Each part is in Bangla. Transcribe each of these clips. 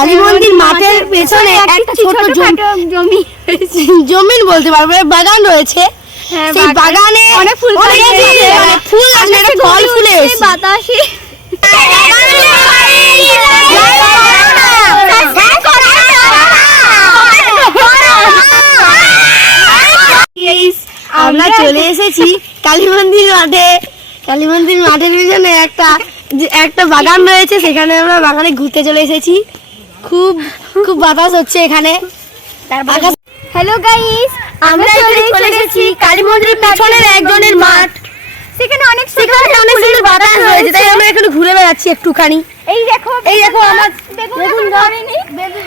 কালী মন্দির মাঠের পেছনে একটা ছোট জমি? জমি জমিন বলতে পারব বাগান রয়েছে। হ্যাঁ, সেই বাগানে। অনেক ফুল অনেক ফুল- মানে আছে ফল ফুলে এসেছে। বাতাসে। আমরা চলে এসেছি কালী মন্দির মাঠে। কালী মন্দির মাঠের পিছনে একটা একটা বাগান রয়েছে সেখানে আমরা বাগানে ঘুরতে চলে এসেছি। খুব খুব বাতাস হচ্ছে এখানে। হ্যালো গাইস আমরা এখানে চলে এসেছি কালী মন্দিরের পেছনের একজনের মাঠ। সেখানে অনেক সেখানে অনেক সুন্দর বাতাস রয়েছে তাই আমরা এখানে ঘুরে বেড়াচ্ছি একটুখানি। এই দেখো এই দেখো আমার বেগুন। ধরেনি।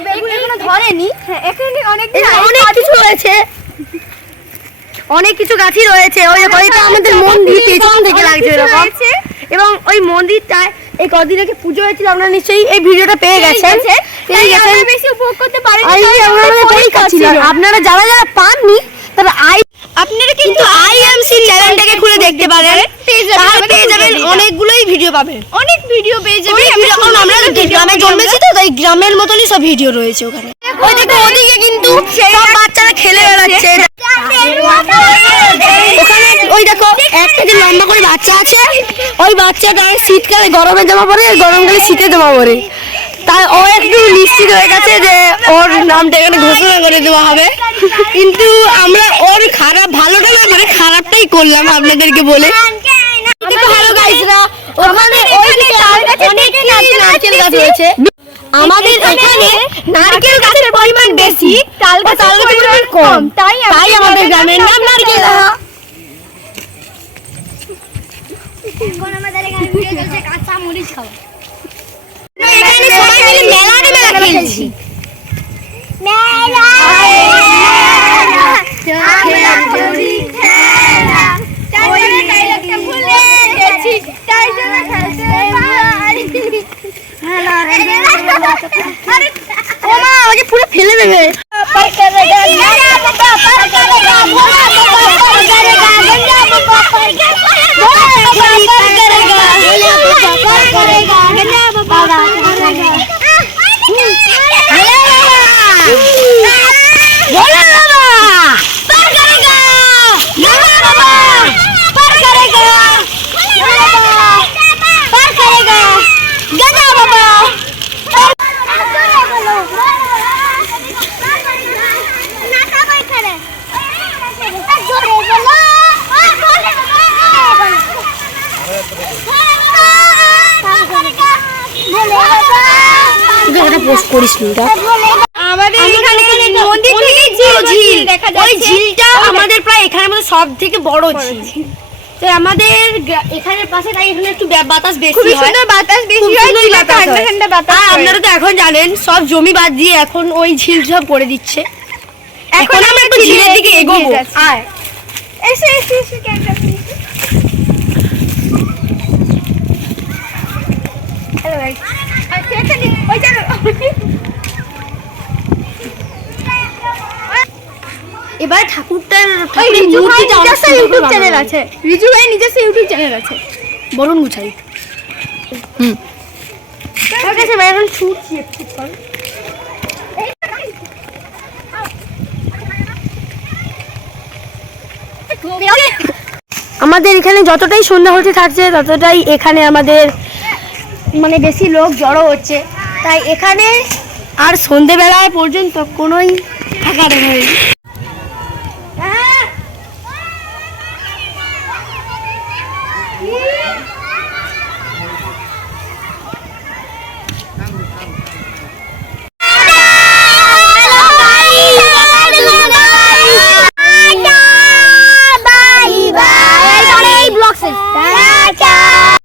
বেগুন এখনও ধরেনি। হ্যাঁ এখানে অনেক অনেক কিছু রয়েছে। অনেক কিছু গাছই রয়েছে। ওই দেখো এটা আমাদের মন্দির পেছন থেকে লাগছে এরকম। এবং ওই মন্দিরটায় এই কদিন আগে পুজো হয়েছিল আপনারা নিশ্চয়ই এই ভিডিওটা পেয়ে গেছেন। পেয়ে গেছেন। আমরা বেশি উপভোগ করতে পারিনি ছিল। আপনারা যারা যারা পাননি তারা আই আপনারা কিন্তু আইএমসি চ্যানেলটাকে খুলে দেখতে পারেন। তাহলে পেয়ে যাবেন অনেকগুলোই ভিডিও পাবেন। অনেক ভিডিও পেয়ে যাবে অনেক ভিডিও কারণ আমরা গ্রামে জন্মেছি তো তাই গ্রামের মতনই সব ভিডিও রয়েছে ওখানে। ওই দেখো ওদিকে কিন্তু সব বাচ্চারা খেলে বেড়াচ্ছে। ওখানে ওই দেখো যে লম্বা করে বাচ্চা আছে ওই বাচ্চাটা শীতকালে গরমে জামা পরে আর গরমকালে শীতে জামা পরে তাই ও একটু নিশ্চিত হয়ে গেছে যে ওর নামটা এখানে ঘোষণা করে দেওয়া হবে। কিন্তু আমরা ওর খারাপ ভালোটা না করে খারাপটাই করলাম আপনাদেরকে বলে। হ্যালো গাইসরা ওখানে অনেক নারকেল গাছ রয়েছে। আমাদের এখানে নারকেল গাছের পরিমাণ বেশি তাল গাছের পরিমাণ কম। তাই তাই আমাদের গ্রামের নাম নারকেল এখানে সবাই মিলে মেলা খেলছি। ওটা করিস নি আমাদের এখানে থেকে ঝিল ওই ঝিলটা আমাদের প্রায় এখানের মধ্যে সব থেকে বড় ঝিল। তো আমাদের এখানের পাশে তাই এখানে একটু বাতাস বেশি হয়। সুন্দর বাতাস বেশি হয় ঠান্ডা হয়। ঠান্ডা বাতাস আপনারা তো এখন জানেন সব জমি বাদ দিয়ে এখন ওই ঝিল সব করে দিচ্ছে। এখন আমরা একটু ঝিলের দিকে এগিয়ে এগোবো। আয়। এসে এসে এসে হ্যালো গাইস এবার ঠাকুরটার মূর্তিটা নিজস্ব ইউটিউব চ্যানেল আছে। রিজু ভাই নিজস্ব ইউটিউব চ্যানেল আছে। বলুন গুছাই হুম। ঠিক আছে ভাই এখন ছুটছি একটু আমাদের এখানে যতটাই সন্ধ্যা হতে থাকছে ততটাই এখানে আমাদের মানে বেশি লোক জড়ো হচ্ছে। তাই এখানে আর সন্ধেবেলায় পর্যন্ত কোনোই ফাঁকা নেই।